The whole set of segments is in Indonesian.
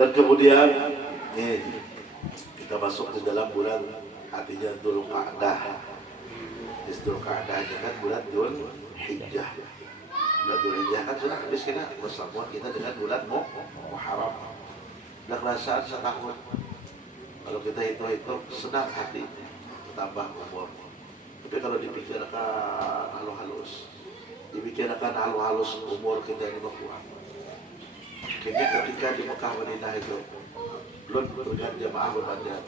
Dan kemudian kita masuk ke dalam bulan artinya Dzulqa'dah. Dzulqa'dahnya kan bulan Dzulhijjah. Bulan Dzulhijjah kan sudah habis kita bersama kita dengan bulan Muharram. Dan perasaan setahun. Kalau kita hitung-hitung senang hati tambah umur. Tapi kalau dipikirkan halus-halus, umur kita ini berkurang. Kayaknya ketika di Mekah Madinah itu belum dengan jamaah berbanyak.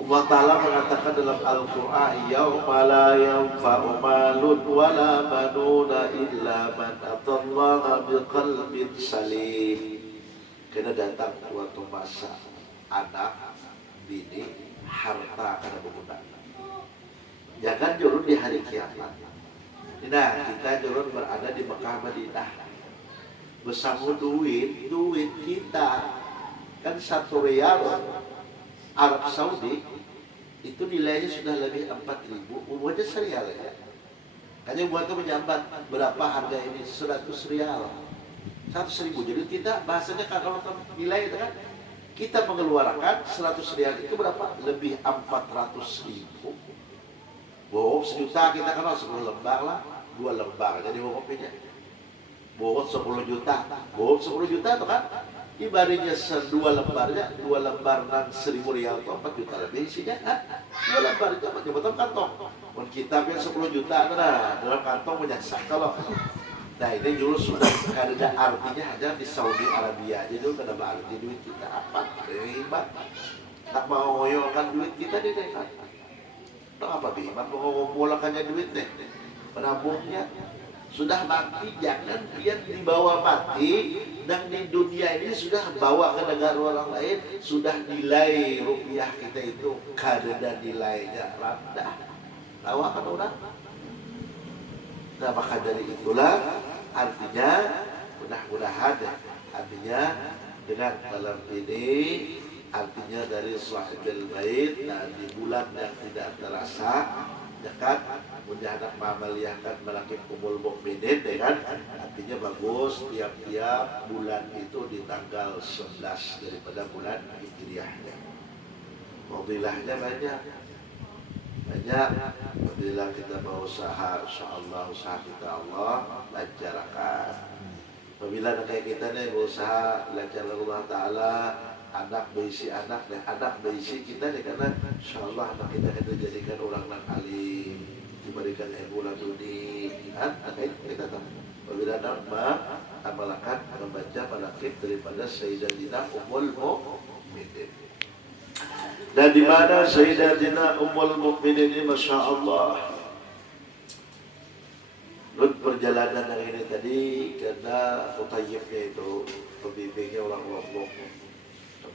Allah Ta'ala mengatakan dalam Al-Quran, Yawma la yanfa'u malun wa la banuna illa man atallaha biqalbin salim. Karena datang suatu masa anak, bini, harta karena menggunakan. Jangan jurun di hari kiamat. Nah, kita jurun berada di Mekah Madinah. Bersama duit kita kan 1 rial Arab Saudi itu nilainya sudah lebih 4.000, umurnya serial ya. Kan yang buat itu menyambat berapa harga ini 100 rial, 100.000. Jadi kita bahasanya kalau nilai itu kan kita mengeluarkan 100 rial itu berapa? Lebih 400.000. Bohong 1 juta kita kan 10 lembar lah, 2 lembar jadi bohongnya. Bohong 10 juta, bohong 10 juta itu kan ibaratnya 2 lembarnya, 2 lembar dan 1.000 rial itu 4 juta lebih isinya kan? 2 lembar itu apa? Jabatan kantong. Dan kitab yang 10 juta nah, dalam kantong menyasak kalau. Nah ini dulu sudah ada artinya hanya di Saudi Arabia. Jadi dulu ada arti duit kita apa? Hebat. Tak mau ngoyolkan duit kita di dekat. Tak apa hebat mau ngumpulkannya duit deh. Penabungnya sudah mati, jangan biar dibawa mati. Dan di dunia ini sudah bawa ke negara orang lain, sudah nilai rupiah kita itu karena nilainya rendah. Tahu kan orang? Nah maka dari itulah artinya mudah-mudahan artinya dengan malam ini artinya dari Sahibul Bait dan di bulan yang tidak terasa dekat mudah-mudahan mengamaliyahkan melakip kumul mukminin kan artinya bagus tiap-tiap bulan itu di tanggal 11 daripada bulan Hijriahnya. Fadilahnya banyak. Apabila kita berusaha, insyaallah usaha kita Allah lancarkan. Apabila kayak kita nih berusaha lancar Allah Ta'ala, anak berisi anak dan anak berisi kita nih, karena insyaallah anak kita akan dijadikan orang yang alim, diberikan ilmu laduni. Kita tahu. Apabila anak amalkan membaca manaqib daripada Sayyidatina Ummul Mukminin. Dan di mana Sayyidatina Ummul Mukminin ini Masya Allah perjalanan hari ini tadi karena Utayyibnya itu pembimbingnya orang Lombok.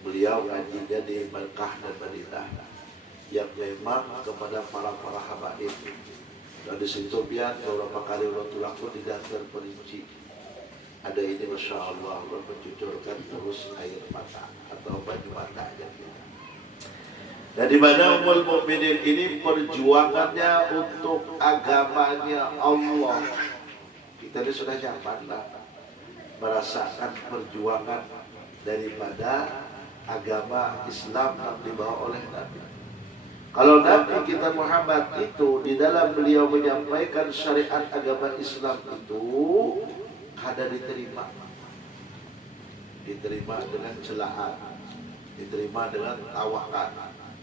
Beliau ngajinya di Mekah dan Madinah yang memang kepada para habaib. Dan di situ biar beberapa kali orang pun tidak terperinci. Ada ini Masya Allah mencucurkan terus air mata atau baju matanya. Dan di mana Ummul Mukminin ini perjuangannya untuk agamanya Allah. Kita ini sudah nyaman merasakan perjuangan daripada agama Islam yang dibawa oleh Nabi. Kalau Nabi kita Muhammad itu di dalam beliau menyampaikan syariat agama Islam itu kada diterima dengan celaan, diterima dengan tawakan,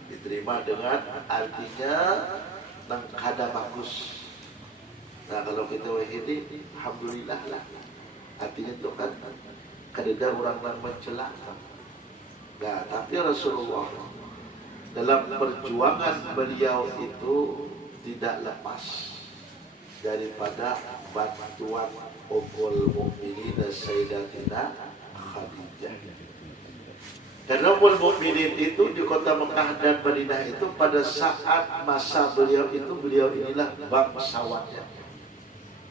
diterima dengan artinya nang kada bagus. Nah kalau kita ini alhamdulillah lah, artinya itu kan kada orang yang mencela. Nah tapi Rasulullah dalam perjuangan beliau itu tidak lepas daripada bantuan Ummul Mukminin Sayyidatina Khadijah. Karena Ummul Mukminin itu di kota Mekah dan Madinah itu pada saat masa beliau itu beliau inilah bangsawannya,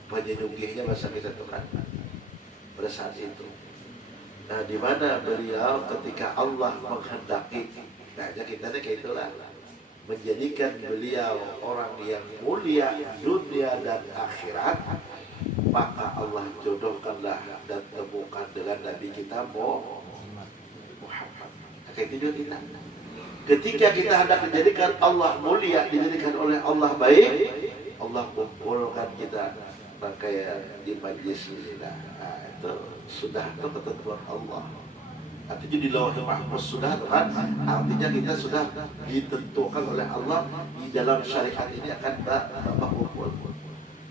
penyedugihnya bahasa kita itu kan pada saat itu. Nah di mana beliau ketika Allah menghendaki, kayaknya kita nih kayak itulah menjadikan beliau orang yang mulia dunia dan akhirat, maka Allah jodohkanlah dan temukan dengan Nabi kita kayak gitu kita. Ketika kita hendak dijadikan Allah mulia, dijadikan oleh Allah baik, Allah kumpulkan kita kayak di majlis ini. Nah, itu sudah itu ketentuan Allah. Artinya di Lauhul Mahfuz sudah kan, artinya kita sudah ditentukan oleh Allah di dalam syariat ini akan berkumpul.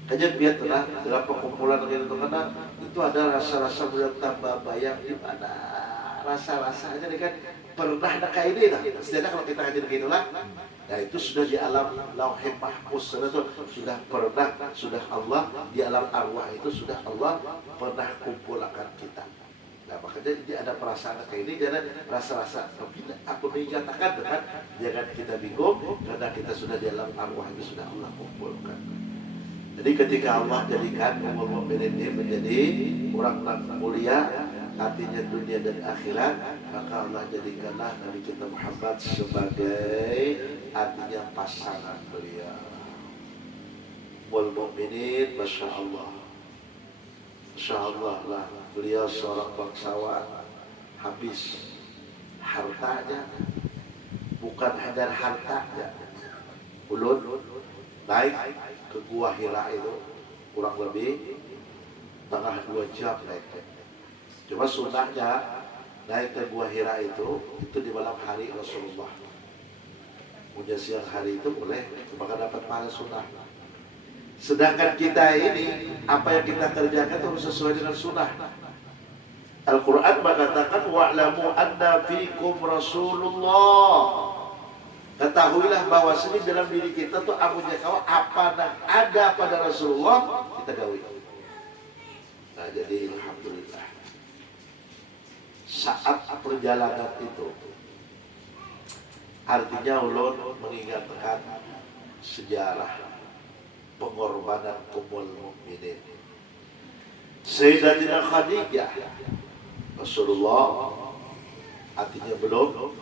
Kajian biar tenang dalam perkumpulan gitu karena itu ada rasa-rasa mudah tambah bayang di mana rasa-rasanya nih kan pernah ada kayak ini lah. Setidaknya kalau kita kajian gitu lah, nah itu sudah di alam Lauhul Mahfuz sudah pernah, sudah Allah di alam arwah itu sudah Allah pernah kumpulkan kita. Nah makanya dia ada perasaan kayak ini, jangan rasa-rasa bila aku menyatakan dengan jangan kita bingung karena kita sudah di alam arwah itu sudah Allah kumpulkan. Jadi ketika Allah jadikan ummul mukminin ini menjadi orang mulia, artinya dunia dan akhirat, maka Allah jadikanlah Nabi kita Muhammad sebagai artinya pasangan beliau. Ummul mukminin, masya Allah lah, beliau seorang bangsawan, habis hartanya, bukan hanya hartanya, ulun naik ke Gua Hira itu kurang lebih tengah 2 jam naiknya. Cuma sunnahnya naik ke Gua Hira itu di malam hari Rasulullah. Punya siang hari itu boleh, maka dapat pahala sunnah. Sedangkan kita ini apa yang kita kerjakan itu harus sesuai dengan sunnah. Al-Quran mengatakan wa'lamu anna fikum Rasulullah. Ketahuilah bahwa sini dalam diri kita tuh amunya kau apa yang ada pada Rasulullah kita gawi. Nah jadi alhamdulillah saat perjalanan itu artinya ulun mengingatkan sejarah pengorbanan ummul mukminin Sayyidatina Khadijah. Rasulullah artinya belum,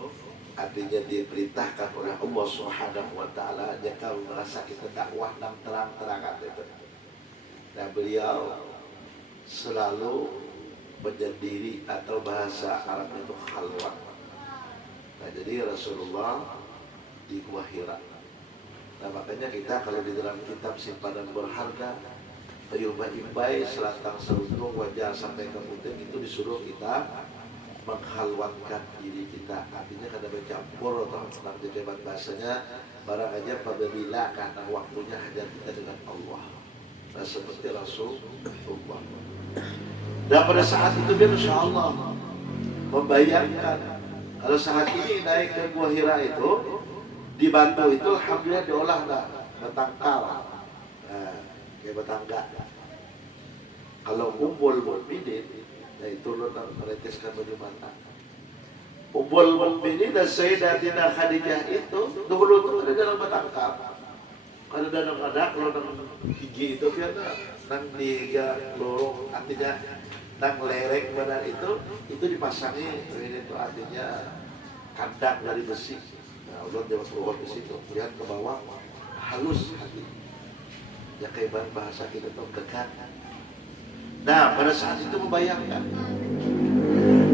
artinya diperintahkan oleh Allah Subhanahu wa taala jika merasa kita dakwah dan terang-terangan itu. Dan beliau selalu menyendiri atau bahasa Arab itu khalwat. Nah, jadi Rasulullah di Gua Hira. Nah, makanya kita kalau di dalam kitab simpanan berharga Ayuba-ibai, selatang seruntung, wajah sampai ke putih itu disuruh kita menghalwatkan diri kita. Artinya kada bercampur atau nanti debat bahasanya barang aja apabila karena waktunya hanya kita dengan Allah. Nah seperti Rasulullah. Dan pada saat itu dia Insya Allah membayangkan kalau saat ini naik ke Gua Hira itu dibantu itu alhamdulillah diolah batangkal. Nah, kayak batangga. Kalau ummul mukminin, nah itu lo mereteskan baju mata. Ummul mukminin dan Sayyidatina Khadijah itu dulu tuh ada dalam batangkal. Kalau dalam ada kalau dalam gigi itu kan nang tiga lorong artinya nang lereng badan itu dipasangi itu artinya kandang dari besi. Nah, Allah dia turun di situ, lihat ke bawah halus hati. Ya kayak bahasa kita tuh kekat. Nah pada saat itu membayangkan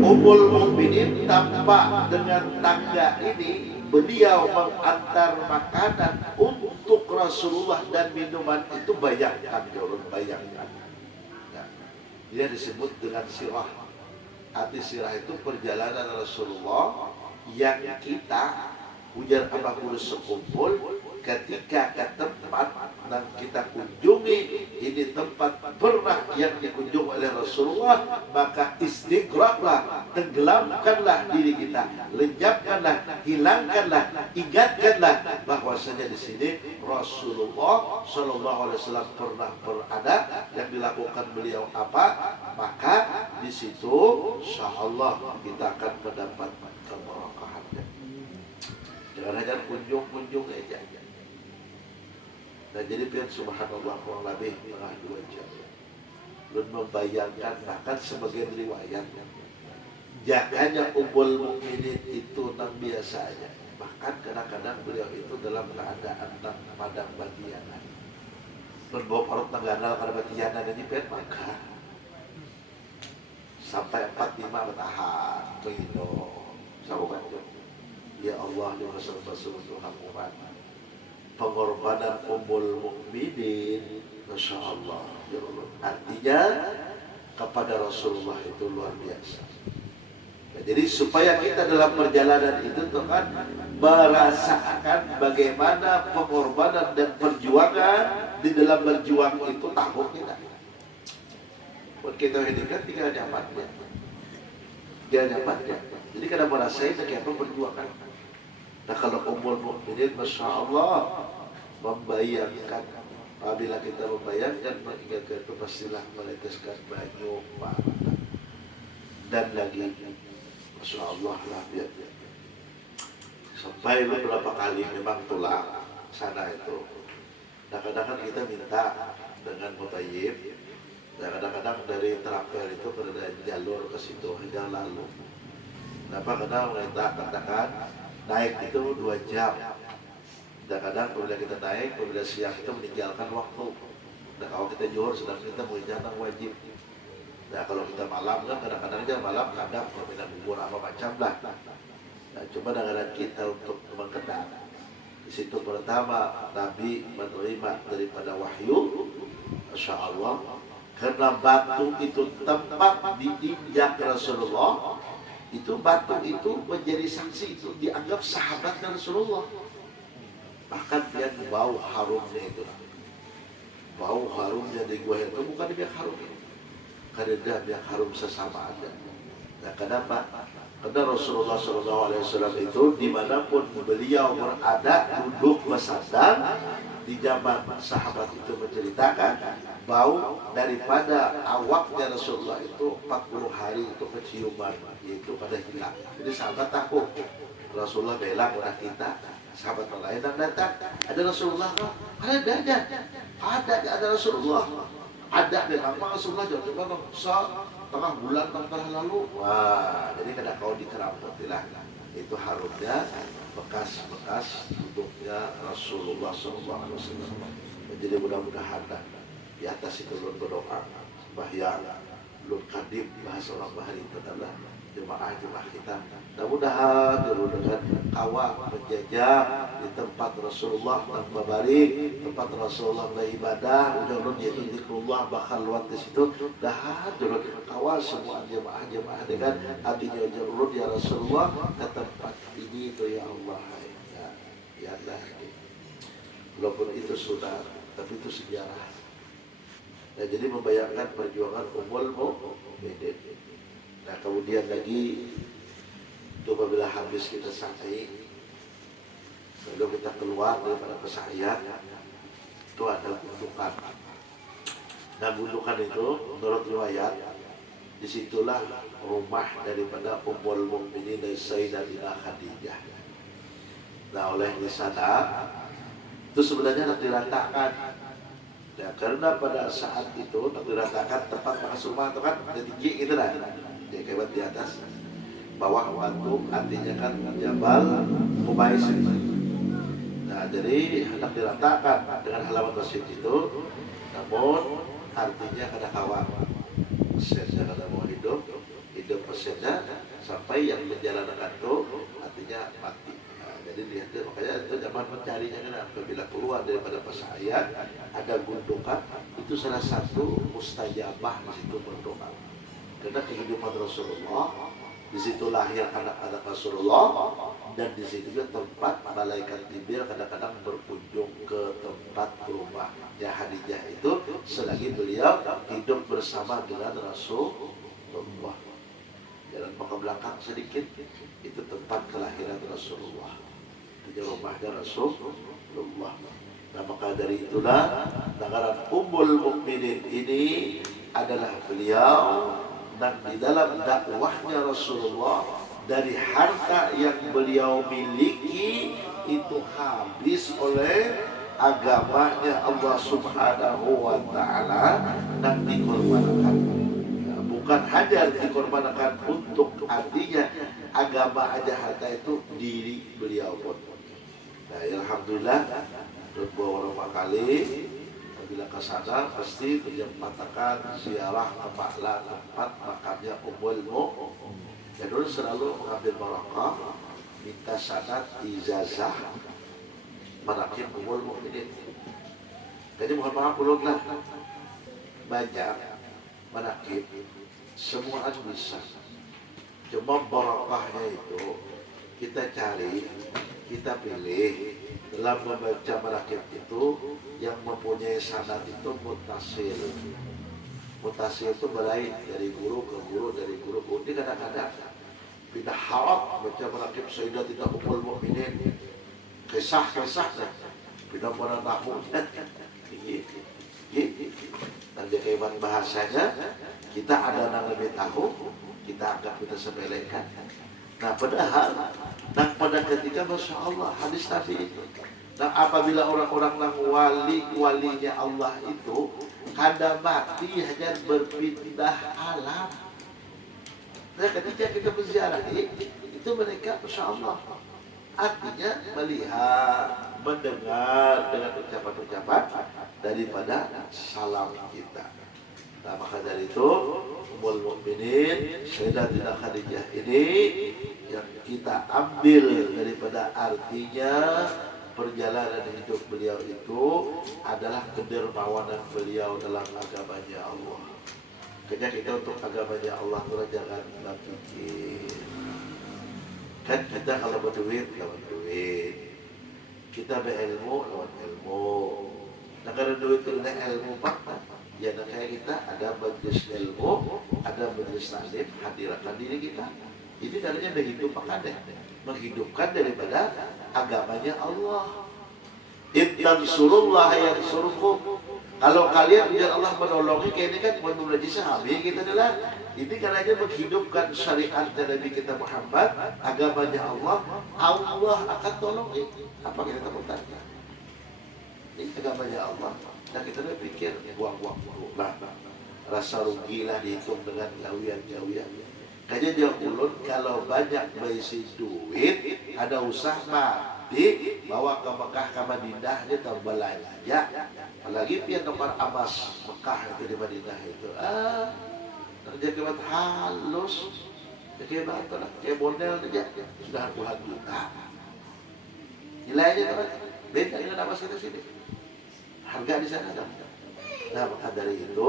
ummul mukminin tampak dengan tangga ini beliau mengantar makanan untuk Rasulullah dan minuman itu bayangkan. Nah, dia disebut dengan sirah. Arti sirah itu perjalanan Rasulullah yang kita ujar apapun sekumpul ketika ke tempat yang kita kunjungi ini tempat pernah yang dikunjungi oleh Rasulullah, maka istighraqlah, tenggelamkanlah diri kita, lenyapkanlah, hilangkanlah, ingatkanlah bahwasanya di sini Rasulullah Shallallahu Alaihi Wasallam pernah berada, yang dilakukan beliau apa, maka di situ insyaallah kita akan mendapat keberkahannya. Jangan hanya kunjung aja. Nah jadi pihak subhanallah kurang lebih tengah 2 jam. Belum membayangkan bahkan sebagian riwayat jaganya ummul mukminin itu nang biasanya. Bahkan kadang-kadang beliau itu dalam keadaan nang padang batianan. Berbawa parut tangganal karena batianan ini pihak maka sampai 4-5 bertahan minum. Sahabat Allah juga serba seluruh umat. Pengorbanan Ummul Mukminin, Masya Allah. Artinya kepada Rasulullah itu luar biasa. Nah, jadi supaya kita dalam perjalanan itu tuh kan merasakan bagaimana pengorbanan dan perjuangan di dalam berjuang itu takut kita. Buat kita ini kan tinggal nyamannya, Jadi kada merasain kayak apa perjuangan. Nah kalau Ummul Mukminin, Masya Allah, membayangkan, apabila kita membayangkan mengingatkan itu pastilah meneteskan banyak mata. Dan lagi Masya Allah lah biar sampai beberapa kali memang tulang sana itu. Nah kadang-kadang kita minta dengan mutayib, dan kadang-kadang dari Terapel itu ada jalur ke situ hanya lalu. Nah kadang kita katakan naik itu 2 jam. Dan kadang apabila kita naik, apabila siang kita meninggalkan waktu. Nah kalau kita juhur sedang kita mengerjakan wajib. Nah kalau kita malam kan kadang-kadang aja malam kadang permintaan bubur apa macam lah. Nah coba dengan kita untuk mengenal. Di situ pertama Nabi menerima daripada wahyu, Masya Allah, karena batu itu tempat diinjak Rasulullah. Itu batu itu menjadi saksi, itu dianggap sahabatnya Rasulullah. Bahkan dia bau harumnya itu, bau harumnya di gua itu bukan dia harum, karena dia harum sesama ada. Nah kenapa? Karena Rasulullah SAW itu dimanapun beliau berada, duduk bersandar, di zaman sahabat itu menceritakan bau daripada awaknya Rasulullah itu 40 hari itu keciuman, yaitu pada hilang. Jadi sahabat takut. Rasulullah bela kepada kita, sahabat lain dan datang. Ada Rasulullah? Ada Rasulullah. Ada dan apa Rasulullah jauh-jauh tengah bulan tengah lalu. Wah, jadi kada kau dikeramputilah. Itu harusnya bekas-bekas duduknya Rasulullah SAW. Jadi mudah-mudahan di atas itu lu berdoa, bahya lu kadib bahasa orang bahari itu adalah jemaah kita. Mudah-mudahan dulu dengan kawal menjajah di tempat Rasulullah tanpa balik, tempat Rasulullah beribadah, udah yaitu zikrullah bakal luat di situ. Dah dulu kawal semua jemaah dengan hatinya jurud ya Rasulullah ke tempat ini itu ya Allah. Ya Allah. Walaupun itu sudah, tapi itu sejarah. Nah, jadi membayangkan perjuangan Ummul Mukminin. Nah kemudian lagi itu apabila habis kita sa'i, sebelum kita keluar daripada pesahyan, itu ada gundukan. Nah gundukan itu menurut riwayat, disitulah rumah daripada Ummul Mukminin Sayyidatina Khadijah. Nah oleh di sana itu sebenarnya nak diratakan. Ya, karena pada saat itu nak diratakan tempat bekas rumah itu kan tinggi gitu lah. Dia kayak di atas, bawah batu, artinya kan Jabal Qubais. Nah jadi hendak diratakan dengan halaman masjid itu, namun artinya kada kawan mesinnya kada mau hidup mesinnya sampai yang menjalankan itu artinya mati. Nah, jadi lihat makanya itu zaman mencarinya kan apabila keluar daripada pesahyan ada gundukan, itu salah satu mustajabah di situ berdoa. Karena kehidupan Rasulullah, di situ lahir anak-anak Rasulullah, dan di situ juga tempat malaikat Jibril kadang-kadang berkunjung ke tempat rumahnya Khadijah itu selagi beliau hidup bersama dengan Rasulullah. Jalan ke belakang sedikit, itu tempat kelahiran Rasulullah, itu rumahnya Rasulullah. Nah maka dari itulah negara Ummul Mukminin ini adalah beliau. Dan di dalam dakwahnya Rasulullah, dari harta yang beliau miliki itu habis oleh agamanya Allah Subhanahu wa Ta'ala dan dikorbankan. Bukan hanya dikorbankan untuk artinya agama aja, harta itu diri beliau pun. Nah alhamdulillah beberapa kali bila ke sana pasti menyempatkan ziarah tempat makamnya Ummul Mukminin. Dan dulu selalu mengambil barakah minta sanad ijazah manakib umul mukminin. Jadi mohon maaf ulunlah banyak manakib semua bisa. Cuma barakahnya itu kita cari, kita pilih dalam membaca manakib itu yang mempunyai sanad itu mutasil. Mutasil itu belain dari guru ke guru, dari guru ke guru. Ini kadang-kadang pindah hawat baca manakib Sayyidatina Ummul Mukminin, kisah-kisah pindah pada tahunya. Dan kehebat bahasanya kita ada yang lebih tahu, kita anggap kita sepelekan. Nah padahal, nah pada ketika Masya Allah hadis Nabi itu, nah apabila orang-orang yang walinya Allah itu kada mati hanya berpindah alam. Nah ketika kita berziarahi itu mereka Masya Allah artinya melihat, mendengar dengan ucapan-ucapan daripada salam kita. Nah maka dari itu Ummul Mukminin Sayyidatina Khadijah ini yang kita ambil daripada artinya perjalanan hidup beliau itu adalah kedermawanan beliau dalam agamanya Allah. Kerja kita untuk agamanya Allah itu jangan berpikir. Kan kita kalau berduit, lawan duit. Kita berilmu, lawan ilmu. Nah kalau duit kerana ilmu pak, ya nah kayak kita ada majelis ilmu, ada majelis taklim, hadirkan diri kita. Ini caranya menghidupkan deh, menghidupkan daripada agamanya Allah. Intansurullah yansurkum. Kalau kalian biar Allah menolongi, kayak ini kan menurut sahabat kita adalah ini karena menghidupkan syariat Nabi kita Muhammad, agamanya Allah, Allah akan tolong. Apa kita takutkan? Ini agamanya Allah. Dan kita berpikir buang-buang lah, rasa rugilah dihitung dengan gawian-gawian. Kayaknya dia ulun kalau banyak berisi duit, ada usaha mati, bawa ke Mekah ke Madinah dia terbelanja. Apalagi pihak nomor amas Mekah itu di Madinah itu. Dia kebat halus, dia kebat lah, dia model aja sudah puluhan juta. Nilainya teman, beda dengan amas kita sini. Harga di sana ada. Nah maka dari itu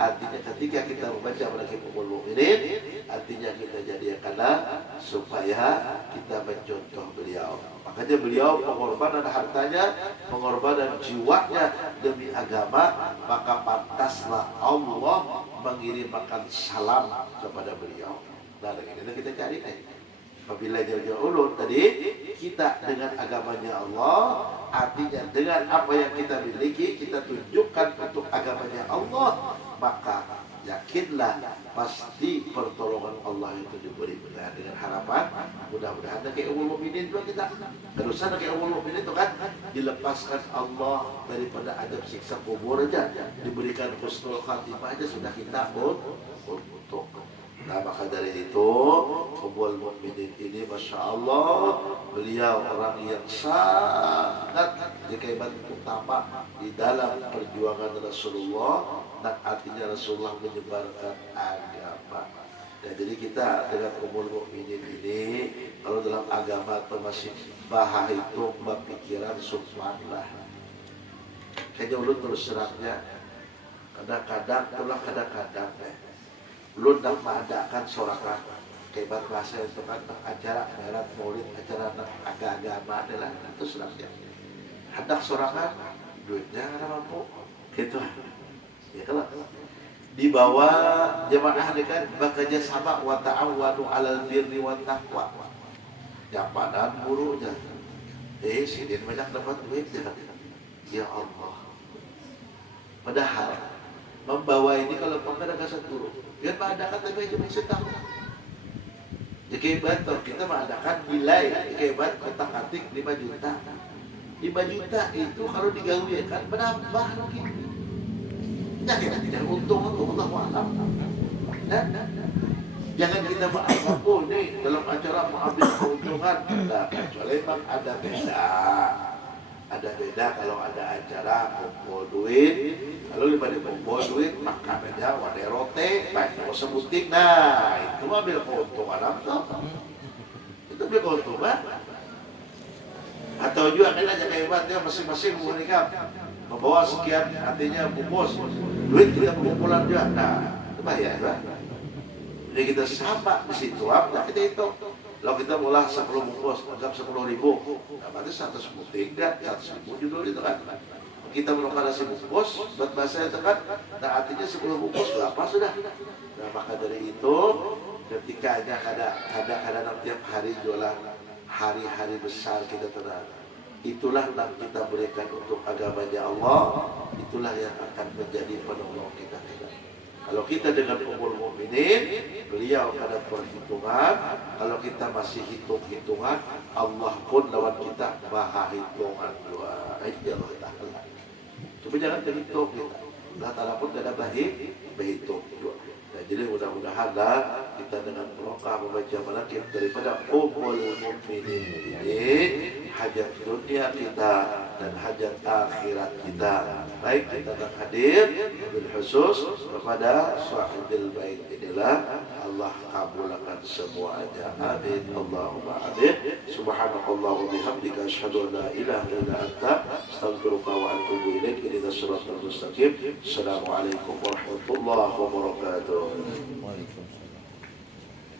artinya ketika kita membaca manakib Ummul Mukminin, artinya kita jadikanlah supaya kita mencontoh beliau. Makanya beliau pengorbanan hartanya, pengorbanan jiwanya demi agama, maka pantaslah Allah mengirimkan salam kepada beliau. Nah dengan itu kita cari apabila jauh-jauh ulun tadi kita dengan agamanya Allah, artinya dengan apa yang kita miliki kita tunjukkan untuk agamanya Allah, maka yakinlah pasti pertolongan Allah itu diberi. Dengan harapan mudah-mudahan kayak Ummul Mukminin juga kita terusan kayak Ummul Mukminin itu kan dilepaskan Allah daripada adab siksa kubur aja, diberikan husnul khatimah aja sudah kita untuk. Nah maka dari itu Ummul Mukminin ini Masya Allah beliau orang yang sangat dikebat utama di dalam perjuangan Rasulullah, dan artinya Rasulullah menyebarkan agama. Dan jadi kita dengan Ummul Mukminin ini kalau dalam agama itu masih bahah itu berpikiran subhanallah. Kayaknya ulun terus serangnya kadang-kadang belum nak mengadakan sorakan kebat bahasa itu kan acara merat maulid, acara agama adalah itu selangnya hendak sorakan duitnya ada mampu gitu ya. Kalau dibawa jemaah dengan bekerja sama wa ta'awwanu 'alal birri wat taqwa, japanan burunya sidin banyak dapat duit ya Allah. Padahal membawa ini kalau pakai kasar turun biar mengadakan tapi cuma setahun. Jadi bantor kita mengadakan nilai kebat kotak-katik 5 juta. 5 juta itu kalau digawikan menambah lagi. Ya kita tidak untung untuk Allah alam. Jangan kita menganggap nih dalam acara mengambil keuntungan. Nah, kecuali memang ada beda. Ada beda kalau ada acara kumpul duit. Lalu daripada kumpul duit makan aja wadah rote, banyak sebutik. Nah itu ambil keuntungan apa? Itu dia keuntungan. Atau juga kita jaga hebatnya masing-masing menikah membawa sekian, artinya bungkus duit kita pengumpulan juga. Nah, itu bahaya kan? Jadi kita sama di situ, nah kita hitung. Kalau kita mulai 10 bungkus, anggap 10.000, nah berarti 103, 100.000 judul itu kan. Kita menukar nasi bungkus, buat bahasa itu kan, nah artinya 10 bungkus berapa sudah. Nah maka dari itu, ketika ada tiap hari jualan hari-hari besar kita tenang. Itulah yang kita berikan untuk agamanya Allah, itulah yang akan menjadi penolong kita. Kalau kita dengan umur mukminin, beliau ada perhitungan. Kalau kita masih hitung-hitungan, Allah pun lawan kita maha hitungan dua. Allah Ta'ala. Cuma jangan terhitung kita. Allah Ta'ala pun tidak berhitung dua. Nah, jadi mudah-mudahan kita dengan melongkar membaca manaqib daripada umul mukminin ini, hajat dunia kita dan hajat akhirat kita. Baik kita akan hadir bil khusus kepada sahibil bait inilah, Allah kabulkan semuanya. Amin. Allahumma amin. Subhanakallah wa bihamdika asyhadu an la ilaha illa anta astaghfiruka wa atubu ilaik. Ihdinas siratal mustaqim. Assalamualaikum warahmatullahi wabarakatuh. Waalaikumsalam.